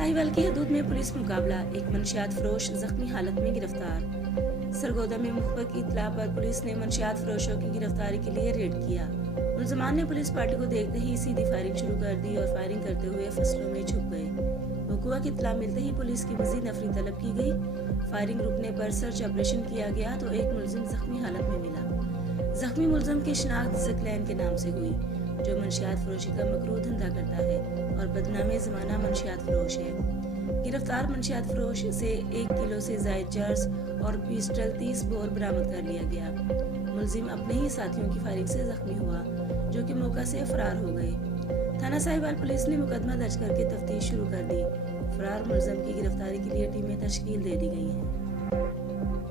साहिवाल की हदूद में पुलिस मुकाबला, एक मंशियात फरोश जख्मी हालत में गिरफ्तार। सरगोदा में मुखबर की इत्तला पर पुलिस ने मंशियात फरोशों की गिरफ्तारी के लिए रेड किया। मुलजमान ने पुलिस पार्टी को देखते ही सीधी फायरिंग शुरू कर दी और फायरिंग करते हुए फसलों में छुप गए। वकुआ की इत्तला मिलते ही पुलिस की मजीद नफरी तलब की गई। फायरिंग रुकने पर सर्च ऑपरेशन किया गया तो एक मुलजिम जख्मी हालत में मिला। जख्मी मुलजिम की शिनाख्त ज़कलैन के नाम से हुई, जो मंशियात फरोशी का मकरू धंधा करता है और बदनामे ज़माना मंशियात फरोश है। गिरफ्तार मंशियात फरोश से 1 किलो से जायद चर्स और पिस्टल 30 बोर बरामद कर लिया गया। मुलजिम अपने ही साथियों की फायरिंग से जख्मी हुआ, जो कि मौका से फरार हो गए। थाना साहिवाल पुलिस ने मुकदमा दर्ज करके तफ्तीश शुरू कर दी। फरार मुलजिम की गिरफ्तारी के लिए टीमें तश्कील दे दी गई हैं।